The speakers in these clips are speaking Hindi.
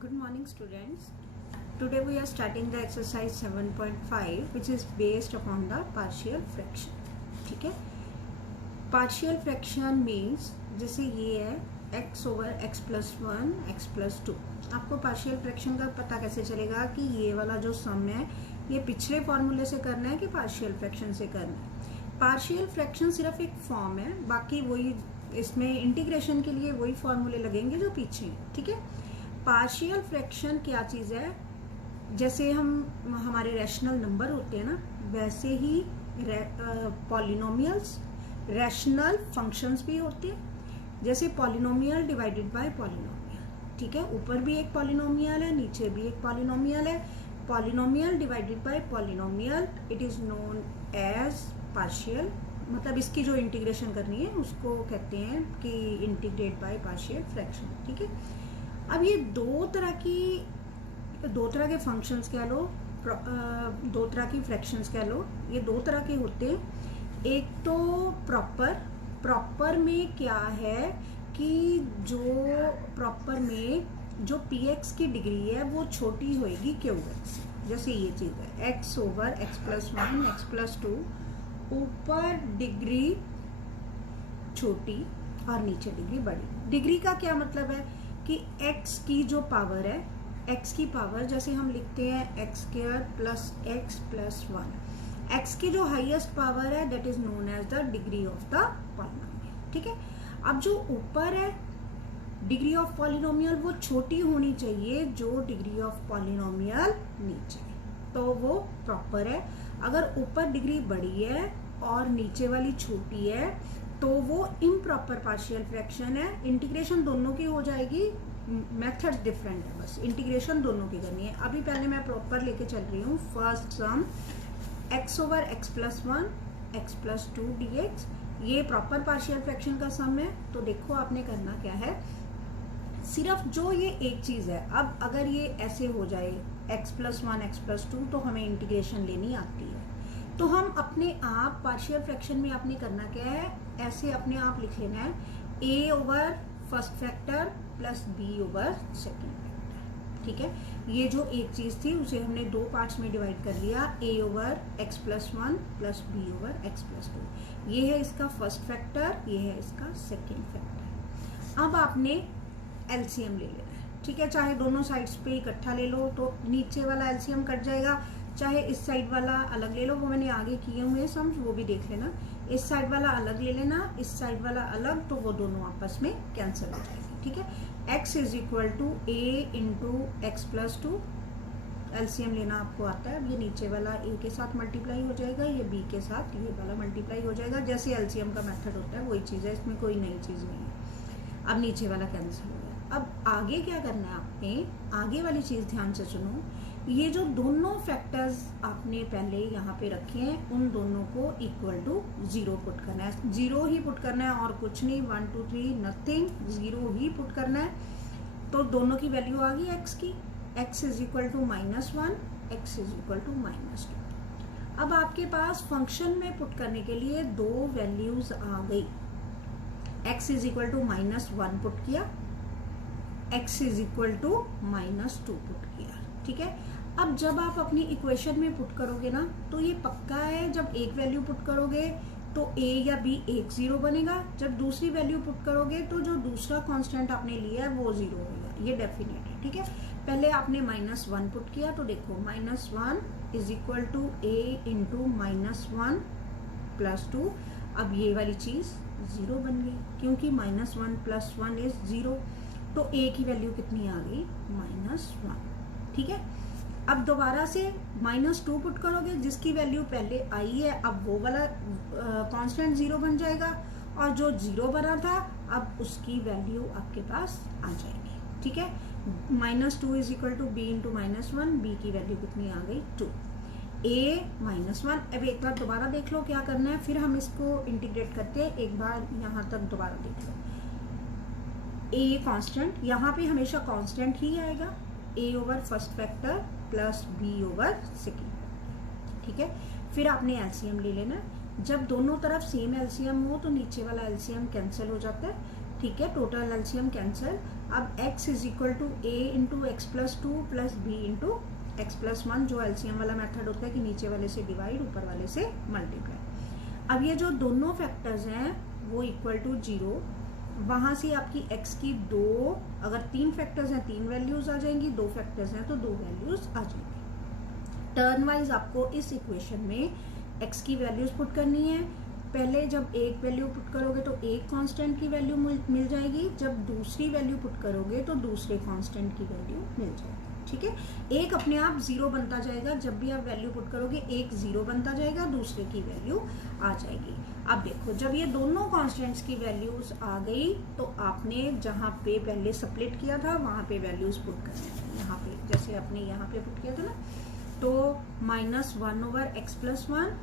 Good morning, students. Today we are starting the exercise 7.5 which is based upon the partial fraction. ठीक है, partial fraction means जैसे ये है x over x plus 1 x plus 2. आपको partial fraction का पता कैसे चलेगा कि ये वाला जो सम है ये पिछले फॉर्मूले से करना है कि partial fraction से करना है. partial fraction सिर्फ एक फॉर्म है, बाकी वही इसमें इंटीग्रेशन के लिए वही फॉर्मूले लगेंगे जो पीछे हैं. ठीक है, पार्शियल फ्रैक्शन क्या चीज है, जैसे हमारे रैशनल नंबर होते हैं ना, वैसे ही पॉलिनोमियल्स रैशनल फंक्शंस भी होते हैं. जैसे पॉलिनोमियल डिवाइडेड बाय पॉलिनोमियल. ठीक है, ऊपर भी एक पॉलिनोमियल है, नीचे भी एक पॉलिनोमियल है. Polynomial divided by polynomial it is known as partial, मतलब इसकी जो इंटीग्रेशन करनी है उसको कहते हैं कि इंटीग्रेट बाय पार्शियल फ्रैक्शन. ठीक है, अब ये दो तरह के फंक्शंस कह लो, दो तरह की फ्रैक्शंस कह लो, ये दो तरह के होते हैं. एक तो प्रॉपर में क्या है कि जो प्रॉपर में जो px की डिग्री है वो छोटी होएगी qx. जैसे ये चीज है x over x plus 1 x plus 2, ऊपर डिग्री छोटी और नीचे डिग्री बड़ी. डिग्री का क्या मतलब है कि x की जो पावर है, x की पावर जैसे हम लिखते हैं x square plus x plus 1, x की जो हाईएस्ट पावर है that is known as the degree of the polynomial. ठीक है, अब जो ऊपर है डिग्री ऑफ पॉलिनोमियल वो छोटी होनी चाहिए जो डिग्री ऑफ पॉलिनोमियल नीचे, तो वो प्रॉपर है. अगर ऊपर डिग्री बड़ी है और नीचे वाली छोटी है तो वो इम्प्रॉपर पार्शियल फ्रैक्शन है. इंटीग्रेशन दोनों की हो जाएगी, मेथड्स डिफरेंट है, बस इंटीग्रेशन दोनों की करनी है. अभी पहले मैं प्रॉपर लेके चल रही हूँ. फर्स्ट सम x over x plus 1 x plus 2 dx, ये प्रॉपर पार्शियल फ्रैक्शन का सम है. तो देखो आपने करना क्या है, सिर्फ जो ये एक चीज है. अब अगर ये ऐसे हो जाए x प्लस 1 x प्लस 2 तो हमें इंटीग्रेशन लेनी आती है. तो हम अपने आप पार्शियल फ्रैक्शन में आपने करना क्या है, ऐसे अपने आप लिख लेना है a over first factor plus b over second factor. ठीक है, ये जो एक चीज थी उसे हमने दो पार्ट्स में डिवाइड कर लिया, a over x plus 1 plus b over x plus 2. ये है इसका फर्स्ट फैक्टर, ये है इसका सेकेंड फैक्टर. अब आपने एलसीएम ले लेना है. ठीक है, चाहे दोनों साइड्स पे इकट्ठा ले लो तो नीचे वाला एलसीएम कट जाएगा, चाहे इस साइड वाला अलग ले लो, वो मैंने आगे किए हुए सम वो भी देख लेना. इस साइड वाला अलग ले लेना, इस साइड वाला अलग, तो वो दोनों आपस में कैंसिल हो जाएगी. ठीक है, x is equal to a into x plus 2. LCM लेना आपको आता है. अब ये नीचे वाला a के साथ मल्टीप्लाई हो जाएगा, ये b के साथ ये वाला मल्टीप्लाई हो जाएगा. जैसे एलसीएम का मेथड होता है वही चीज़ है, इसमें कोई नई चीज़ नहीं है. अब नीचे वाला कैंसिल हो गया. अब आगे क्या करना है आपने, आगे वाली चीज़ ध्यान से सुनो. ये जो दोनों फैक्टर्स आपने पहले यहाँ पे रखे हैं उन दोनों को इक्वल टू 0 पुट करना है. 0 ही पुट करना है और कुछ नहीं, 1 2 3 नथिंग, 0 ही पुट करना है. तो दोनों की वैल्यू आ गई x की, x is equal to -1, x is equal to -2. अब आपके पास फंक्शन में पुट करने के लिए दो वैल्यूज आ गई. x is equal to -1 put किया, x is equal to -2 put किया. ठीक है, अब जब आप अपनी इक्वेशन में पुट करोगे ना तो ये पक्का है, जब एक वैल्यू पुट करोगे तो a या b एक 0 बनेगा, जब दूसरी वैल्यू पुट करोगे तो जो दूसरा कांस्टेंट आपने लिया है वो 0 होगा. ये डेफिनेट है. ठीक है, पहले आपने -1 पुट किया तो देखो -1 is equal to a into -1 plus 2. अब ये वाली चीज 0 बन गई क्योंकि -1 प्लस 1 इज 0. तो a की वैल्यू कितनी आ गई, -1. ठीक है, अब दोबारा से -2 पुट करोगे, जिसकी वैल्यू पहले आई है अब वो वाला कांस्टेंट 0 बन जाएगा, और जो 0 बना था अब उसकी वैल्यू आपके पास आ जाएगी. ठीक है, -2 is equal to b into -1, b की वैल्यू कितनी आ गई 2, a -1. अब एक बार दोबारा देख लो क्या करना है, फिर हम इसको इंटीग्रेट करते हैं. एक बार यहाँ तक दोबारा देख लो. a कांस्टेंट, यहाँ पे हमेशा कांस्टेंट ही आएगा, a over first factor plus b over second. ठीक है, फिर आपने एलसीएम ले लेना. जब दोनों तरफ सेम एलसीएम हो तो नीचे वाला एलसीएम कैंसिल हो जाता है, ठीक है, टोटल एलसीएम कैंसिल। अब x is equal to a into x plus two plus b into x plus one, जो एलसीएम वाला मेथड होता है कि नीचे वाले से डिवाइड ऊपर वाले से मल्टीप्लाई। अब ये जो दोनों फैक्टर्स हैं वो इक्वल टू 0, वहां से आपकी x की 2, अगर 3 फैक्टर्स हैं 3 वैल्यूज आ जाएंगी, 2 फैक्टर्स हैं तो 2 वैल्यूज आ जाएंगी। टर्न वाइज आपको इस इक्वेशन में x की वैल्यूज पुट करनी है। पहले जब एक वैल्यू पुट करोगे तो एक कांस्टेंट की वैल्यू मिल जाएगी, जब दूसरी वैल्यू पुट करोगे तो दूसरे कांस्टेंट की वैल्यू मिल जाएगी। ठीक है, एक अपने आप 0 बनता जाएगा, जब भी आप वैल्यू पुट करोगे एक 0 बनता जाएगा, दूसरे की वैल्यू आ जाएगी। अब देखो, जब ये दोनों कांस्टेंट्स की वैल्यूज आ गई तो आपने जहाँ पे पहले स्प्लिट किया था वहां पे वैल्यूज पुट करनी है। यहाँ पे जैसे आपने यहाँ पे पुट किया था ना, तो -1 over x plus one,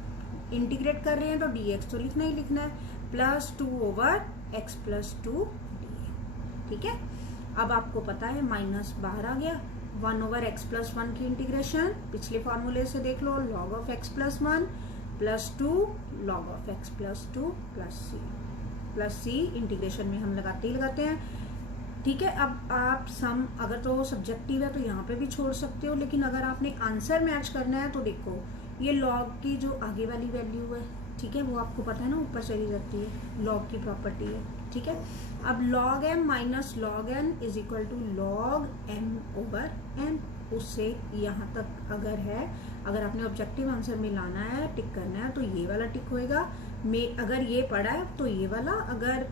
integrate कर रहे हैं तो dx तो लिखना ही लिखना है, plus 2 over x plus to dx। ठीक है, अब आपको पता है माइनस बाहर आ गया, 1 ओवर एक्स प्लस वन की इंटीग्रेशन पिछले फॉर्मूले से देख लो, log of x plus one plus 2 log of x plus two plus c integration में हम लगाते ही लगाते हैं। ठीक है, अब आप सम अगर तो सब्जेक्टिव है तो यहाँ पे भी छोड़ सकते हो, लेकिन अगर आपने आंसर मैच करना है तो देखो ये लॉग की जो आगे वाली वैल्यू है, ठीक है, वो आपको पता है ना ऊपर चली जाती है, लॉग की प्रॉपर्टी है। ठीक है, अब log m minus log n is equal to log m over n, उससे यहाँ तक अगर है, अगर आपने ऑब्जेक्टिव आंसर में लाना है, टिक करना है तो ये वाला टिक होएगा, अगर ये पढ़ा है तो ये वाला, अगर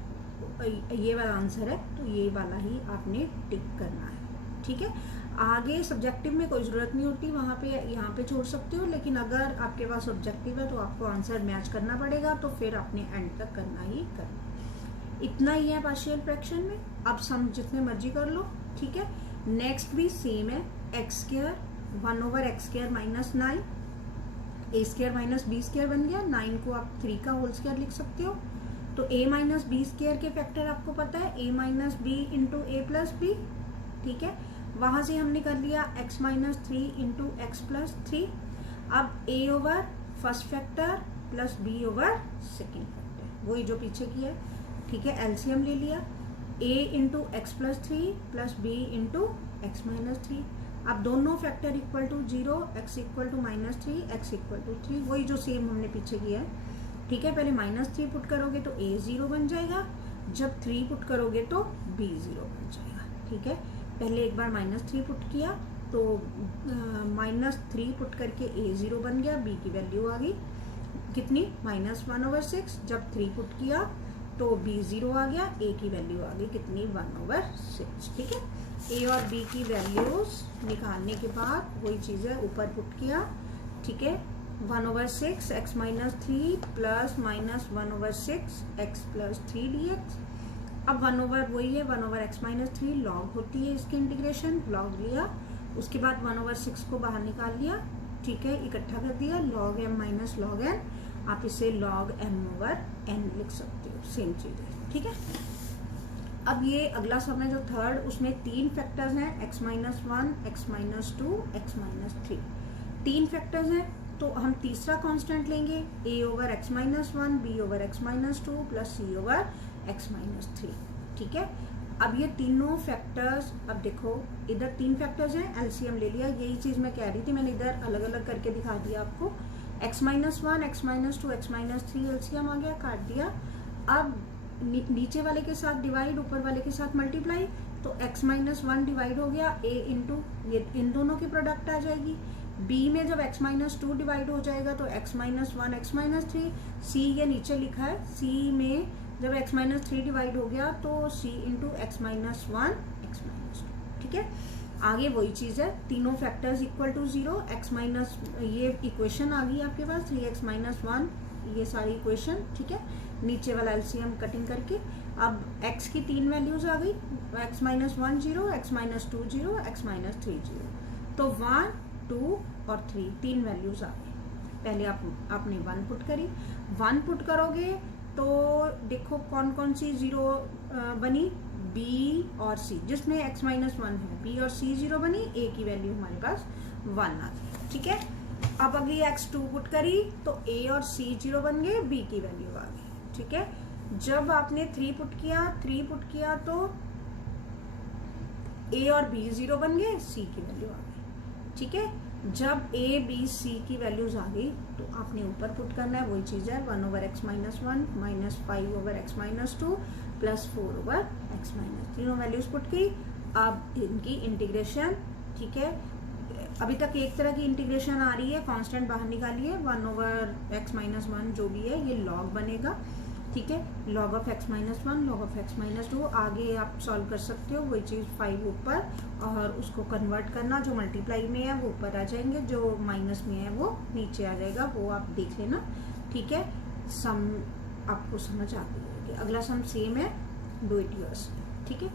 ये वाला आंसर है तो ये वाला ही आपने टिक करना है। ठीक है, आगे सब्जेक्टिव में कोई जरूरत नहीं होती, वहां पे यहाँ पे छोड़ सकते हो, लेकिन अगर आपके पास ऑब्जेक्टिव है तो आपको आंसर मैच करना पड़ेगा, तो फिर आपने एंड तक करना ही करना। इतना ही है पार्शियल फ्रैक्शन में। अब सम जितने मर्जी कर लो। ठीक है, नेक्स्ट भी सेम है, x square 1 over x square minus 9, ए स्क्वायर माइनस बी स्क्वायर बन गया, 9 को आप 3 का होल स्क्वायर लिख सकते हो। तो a माइनस बी स्क्वायर के फैक्टर आपको पता है, a minus b into a plus b. ठीक है, वहां से हमने कर लिया x minus 3 into x plus 3। अब a over first factor plus b over second factor, वही जो पीछे की है। ठीक है, एलसीएम ले लिया, a into x plus 3 plus b into x minus 3। अब दोनों factor equal to 0, x equal to minus 3, x equal to 3, वही जो सेम हमने पीछे किया है। ठीक है, पहले -3 पुट करोगे तो a 0 बन जाएगा, जब 3 पुट करोगे तो b 0 बन जाएगा। ठीक है, पहले एक बार -3 पुट किया तो -3 पुट करके a 0 बन गया, b की वैल्यू आ गई कितनी, -1 ओवर 6। जब 3 पुट किया तो b 0 आ गया, a की वैल्यू आ गई कितनी, 1 ओवर 6। ठीक है, a और b की वैल्यूज निकालने के बाद वही चीज़ है, ऊपर पुट किया। ठीक है, 1 over 6 x minus 3 plus minus 1 over 6 x plus 3 dx। अब 1 ओवर वही है, 1 ओवर एक्स माइनस 3 लॉग होती है इसकी इंटीग्रेशन, लॉग लिया, उसके बाद 1 ओवर 6 को बाहर निकाल लिया। ठीक है, इकट्ठा कर दिया, log m minus log n, आप इसे लॉग m ओवर n लिख सकते हो, सेम चीज है। ठीक है, अब ये अगला सम है जो थर्ड, उसमें 3 फैक्टर्स हैं, x minus 1, x minus 2, x minus 3, 3 factors हैं, तो हम तीसरा कांस्टेंट लेंगे, a over x minus 1, b over x minus 2 plus c over x minus 3। ठीक है, अब ये तीनों फैक्टर्स, अब देखो इधर 3 फैक्टर्स हैं, एलसीएम ले लिया, यही चीज मैं कह रही थी, मैंने इधर अलग अलग करके दिखा दिया आपको। x minus 1, x minus 2, x minus 3 LCM आ गया, काट दिया। अब नीचे वाले के साथ डिवाइड, ऊपर वाले के साथ मल्टीप्लाई, तो x माइनस 1 डिवाइड हो गया a इंटू, ये इन दोनों की प्रोडक्ट आ जाएगी। b में जब x माइनस 2 डिवाइड हो जाएगा तो x minus 1, x minus 3, c ये नीचे लिखा है, c में जब x माइनस 3 डिवाइड हो गया तो c into x minus 1, x minus 2। ठीक है, आगे वही चीज है, तीनों factors equal to 0, x minus, ये इक्वेशन आ गई आपके पास 3x माइनस 1, ये सारी इक्वेशन। ठीक है, नीचे वाला एलसीएम कटिंग करके, अब x की 3 वैल्यूज आ गई, x minus 1 0, x minus 2 0, x minus 3 0, तो 1, 2 और 3 वैल्यूज आ गई। पहले आपने 1 पुट करी, 1 पुट करोगे तो देखो कौन कौन सी 0 बनी, b और c, जिसमें x माइनस 1 है, b और c 0 बनी, a की वैल्यू हमारे पास 1 आ गई। ठीक है, अब अगली x2 पुट करी तो a और c 0 बन गए, b की वैल्यू आ गई। ठीक है, जब आपने 3 पुट किया तो ए और बी 0 बन गए, सी की वैल्यू आ गई। ठीक है, जब ए बी सी की वैल्यूज आ गई तो आपने ऊपर पुट करना है, वही चीज है 1/x-1 minus 5/x-2 plus 4/x-, तीनों वैल्यूज पुट की। अब इनकी इंटीग्रेशन, ठीक है, अभी तक एक तरह की इंटीग्रेशन आ रही है, कांस्टेंट बाहर निकालिए, 1/x-1 जो भी है ये लॉग बनेगा। ठीक है, log of x-1 log of x-2 आगे आप सॉल्व कर सकते हो, वही चीज 5 ऊपर और उसको कन्वर्ट करना, जो मल्टीप्लाई में है वो ऊपर आ जाएंगे, जो माइनस में है वो नीचे आ जाएगा, वो आप देख लेना। ठीक है, सम आपको समझ आ गई होगी। अगला सम सेम है, डू इट योर्स। ठीक है,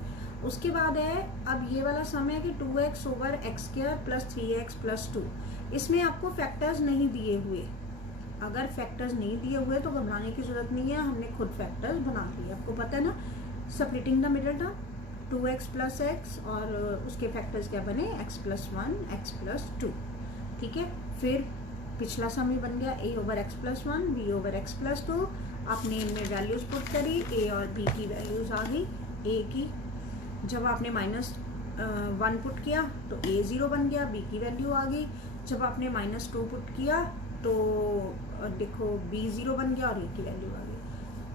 उसके बाद है अब ये वाला सम है कि 2x/x² + 3x + 2। इसमें आपको फैक्टर्स नहीं दिए हुए, अगर फैक्टर्स नहीं दिए हुए तो घबराने की जरूरत नहीं है, हमने खुद फैक्टर्स बना लिए, आपको पता है ना। Splitting the middle term 2x + x और उसके फैक्टर्स क्या बने, x + 1 x + 2। ठीक है, फिर पिछला सम ही बन गया a/x+1 b/x+2। आपने इनमें वैल्यूज पुट करी, a और b की वैल्यूज आ गई। a की जब आपने -1 पुट किया तो a 0 बन गया, b की वैल्यू आ गई। जब आपने -2 पुट किया तो देखो b 0 बन गया और a की वैल्यू आ गई,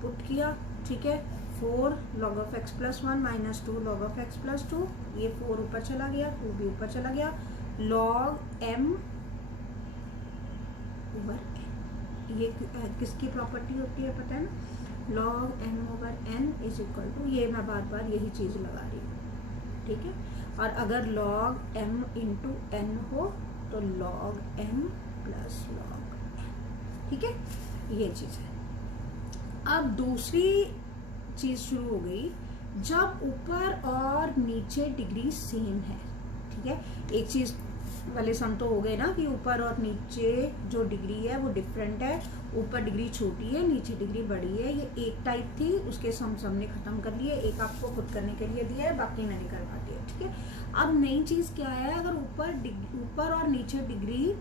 पुट किया। ठीक है, 4 log of x+1 minus 2 log of x+2, ये 4 ऊपर चला गया, 2 भी ऊपर चला गया, log m ओवर n, ये किसकी प्रॉपर्टी होती है पता है ना, log m over n is equal to, ये मैं बार बार यही चीज लगा रही हूँ। ठीक है, और अगर log m इंटू n हो तो log m plus log n। ठीक है, ये चीज है। अब दूसरी चीज शुरू हो गई, जब ऊपर और नीचे डिग्री सेम है। ठीक है, एक चीज वाले सम तो हो गए ना कि ऊपर और नीचे जो डिग्री है वो डिफरेंट है, ऊपर डिग्री छोटी है नीचे डिग्री बड़ी है, ये एक टाइप थी, उसके सम ने खत्म कर लिए, एक आपको खुद करने के लिए दिया है, बाकी मैंने करवा दिया। ठीक है, अब नई चीज क्या है, अगर ऊपर और नीचे डिग्री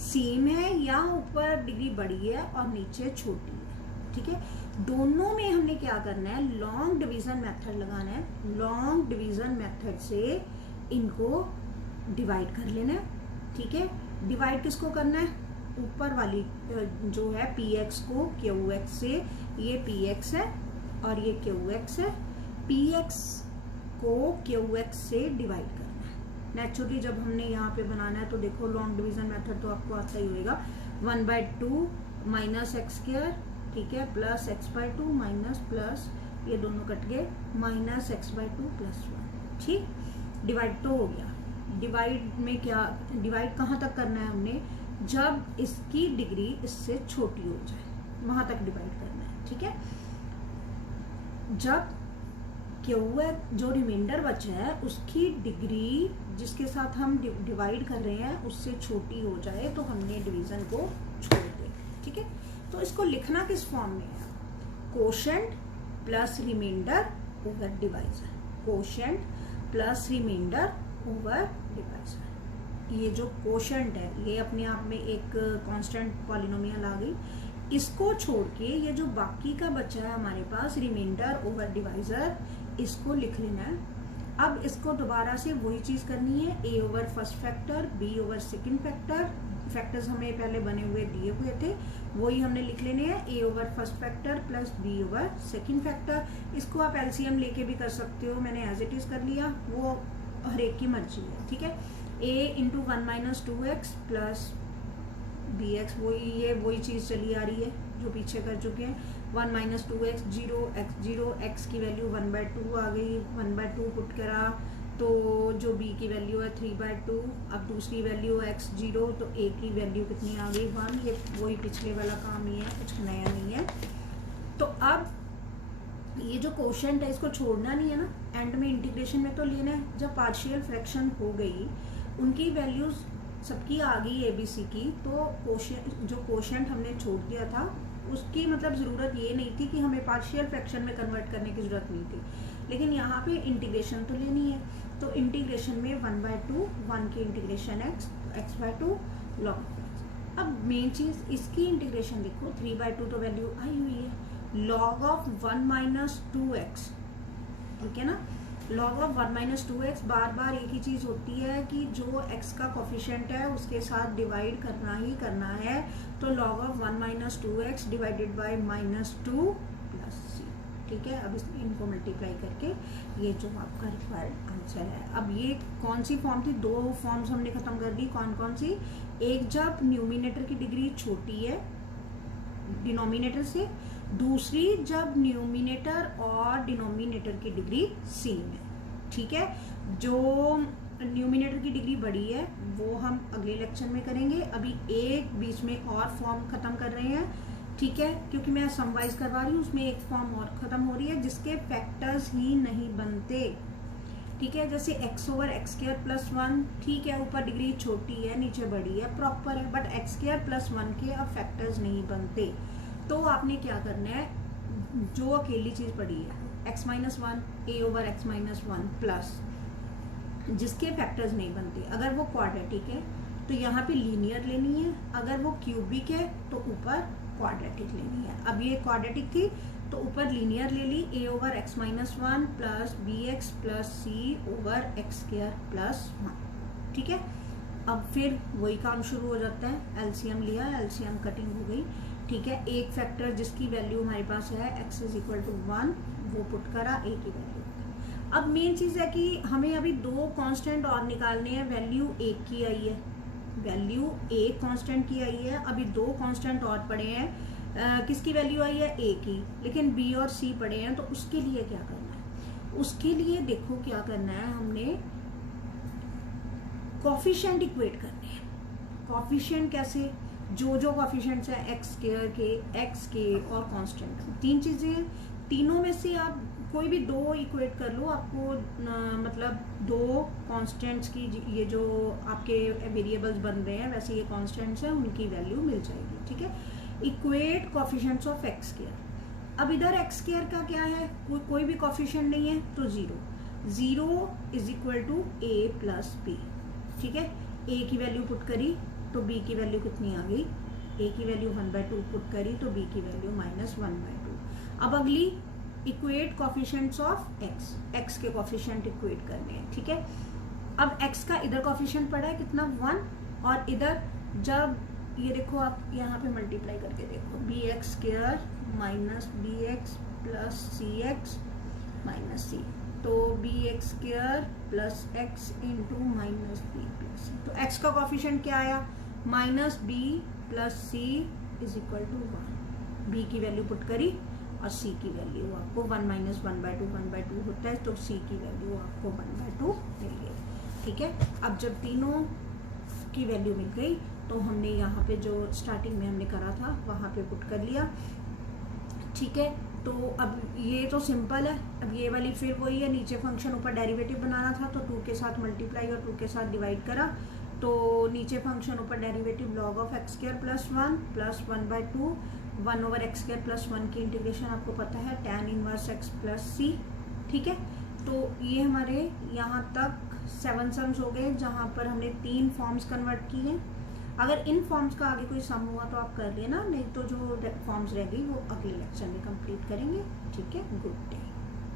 सेम है या ऊपर डिग्री बड़ी है और नीचे छोटी है। ठीक है, दोनों में हमने क्या करना है, लॉन्ग डिवीजन मेथड लगाना है। लॉन्ग डिवीजन मेथड से इनको डिवाइड कर लेना है। ठीक है, डिवाइड किसको करना है, ऊपर वाली जो है px को qx से, ये px है और ये qx है, px को qx से डिवाइड करना है। नेचुरली जब हमने यहाँ पे बनाना है तो देखो लॉन्ग डिवीजन मेथड तो आपको आता ही होगा, 1/2 माइनस x², ठीक है, प्लस x/2 माइनस प्लस ये दोनों कट गए -x/2 + 1। ठीक, डिवाइड तो हो गया। डिवाइड में क्या, डिवाइड कहाँ तक करना है हमने, जब इसकी डिग्री इससे छोटी हो जाए वहां तक डिवाइड करना है। ठीक है, जब QX जो रिमाइंडर बचा है उसकी डिग्री जिसके साथ हम डिवाइड कर रहे हैं उससे छोटी हो जाए तो हमने डिवीजन को छोड़ दे। ठीक है, तो इसको लिखना किस फॉर्म में है, quotient plus remainder over divisor, quotient plus remainder over divisor. ये जो कोशेंट है ये अपने आप में एक कांस्टेंट पॉलिनोमियल आ गई, इसको छोड़ के ये जो बाकी का बचा है हमारे पास रिमाइंडर ओवर डिवाइजर, इसको लिख लेना है। अब इसको दोबारा से वही चीज करनी है, a over first factor, b over second factor, factors हमें पहले बने हुए दिए हुए थे वही हमने लिख लेने हैं, a over first factor plus b over second factor. इसको आप एलसीएम लेके भी कर सकते हो, मैंने एज इट इज कर लिया, वो हर एक की मर्जी है। ठीक है, a into 1 - 2x plus bx, वही चीज चली आ रही है जो पीछे कर चुके हैं, 1 - 2x 0 x की वैल्यू 1/2 आ गई, 1/2 पुट करा तो जो b की वैल्यू है 3/2, अब दूसरी वैल्यू x 0 तो a की वैल्यू कितनी आ गई 1, ये वही पिछले वाला काम ही है, कुछ नया नहीं है। तो अब ये जो क्वोशिएंट है इसको छोड़ना नहीं है ना, एंड में इंटीग्रेशन में तो लेना है। जब पार्शियल फ्रैक्शन हो गई उनकी वैल्यूज सबकी आ गई ABC की, तो जो क्वोशिएंट हमने छोड़ दिया था उसकी मतलब ज़रूरत ये नहीं थी कि हमें पार्शियल फ्रैक्शन में कन्वर्ट करने की ज़रूरत नहीं थी, लेकिन यहाँ पे इंटीग्रेशन तो लेनी है। तो इंटीग्रेशन में 1/2, 1 की इंटीग्रेशन x/2 log। अब मेन चीज़ इसकी इंटीग्रेशन देखो, 3/2 तो वैल्यू आई हुई है, लॉग ऑफ 1 माइनस 2x, ठीक है ना। लॉग ऑफ 1 माइनस 2x, बार बार एक ही चीज होती है कि जो x का कोफिशिएंट है उसके साथ डिवाइड करना ही करना है। तो log of 1 minus 2x divided by -2 plus c, ठीक है। अब इनको मल्टीप्लाई करके ये जो आपका रिक्वायर्ड आंसर है। अब ये कौन सी फॉर्म थी, दो फॉर्म्स हमने खत्म कर दी। कौन कौन सी? एक जब न्यूमिनेटर की डिग्री छोटी है डिनोमिनेटर से, दूसरी जब न्यूमिनेटर और डिनोमिनेटर की डिग्री सेम है, ठीक है। जो न्यूमिनेटर की डिग्री बड़ी है वो हम अगले लेक्चर में करेंगे। अभी एक बीच में और फॉर्म खत्म कर रहे हैं, ठीक है, क्योंकि मैं समवाइज करवा रही हूँ, उसमें एक फॉर्म और खत्म हो रही है जिसके फैक्टर्स ही नहीं बनते, ठीक है। जैसे x/x² + 1, ठीक है, ऊपर डिग्री छोटी है नीचे बड़ी है, प्रॉपर है, बट x² + 1 के अब फैक्टर्स नहीं बनते। तो आपने क्या करना है, जो अकेली चीज पड़ी है x-1 a/x-1 प्लस जिसके फैक्टर्स नहीं बनते, अगर वो क्वाड्रेटिक है तो यहाँ पे लीनियर लेनी है, अगर वो क्यूबिक है तो ऊपर क्वाड्रेटिक लेनी है। अब ये क्वाड्रेटिक थी तो ऊपर लीनियर ले ली a/x-1 plus bx plus c/x² + 1, ठीक है। अब फिर वही काम शुरू हो जाता है, एलसीएम लिया, एलसीएम कटिंग हो गई, ठीक है। एक फैक्टर जिसकी वैल्यू हमारे पास है x = 1, वो पुट करा, a की वैल्यू। अब मेन चीज है कि हमें अभी दो कांस्टेंट और निकालने हैं। वैल्यू 1 की आई है, वैल्यू 1 कांस्टेंट की आई है, अभी दो कांस्टेंट और पड़े हैं। किसकी वैल्यू आई है? a की, लेकिन b और c पड़े हैं। तो उसके लिए क्या करना है? उसके लिए देखो क्या करना है, हमने कोफिशिएंट इक्वेट करने हैं। कोफिशिएंट कैसे? जो कोफिशिएंट्स है x के और कांस्टेंट, तीन चीजें, तीनों में से आप कोई भी दो इक्वेट कर लो, आपको मतलब दो कांस्टेंट्स की, ये जो आपके वेरिएबल्स बन रहे हैं वैसे ये कांस्टेंट्स हैं, उनकी वैल्यू मिल जाएगी, ठीक है। Equate coefficients of x²। अब इधर x² का क्या है, कोई भी कोफिशिएंट नहीं है तो 0 = a + b, ठीक है। a की वैल्यू पुट करी तो b की वैल्यू कितनी आ गई, a की वैल्यू 1/2 पुट करी तो b की वैल्यू -1/2। अब अगली इक्वेट कोफिशिएंट्स ऑफ x के कोफिशिएंट इक्वेट करने हैं, ठीक है। अब x का इधर कोफिशिएंट पड़ा है कितना, 1, और इधर जब ये देखो आप यहाँ पे मल्टीप्लाई करके देखो, bx² - bx + cx - c, तो bx² + x × -b + c। तो x का कोफिशिएंट क्या आया, -b + c = 1। b की वैल्यू पुट करी और c की वैल्यू आपको 1 - 1/2 होता है, तो c की वैल्यू आपको 1/2 मिल गई, ठीक है। अब जब तीनों की वैल्यू मिल गई तो हमने यहाँ पे जो स्टार्टिंग में हमने करा था वहाँ पे पुट कर लिया, ठीक है। तो अब ये तो सिंपल है। अब ये वाली फिर वही है, नीचे फंक्शन ऊपर डेरिवेटिव बनाना था तो 2 के साथ मल्टीप्लाई और 2 के साथ डिवाइड करा, तो नीचे फंक्शन ऊपर derivative log of x² + 1 + 1/2 1/x² + 1 की इंटीग्रेशन आपको पता है tan 1x + c, ठीक है। तो ये हमारे यहाँ तक 7 सम्स हो गए जहाँ पर हमने 3 फॉर्म्स कन्वर्ट किए। अगर इन फॉर्म्स का आगे कोई सम हुआ तो आप कर लेना, नहीं तो जो फॉर्म्स रह गई वो अगले लेक्चर में कंप्लीट करेंगे, ठीक है। Good day.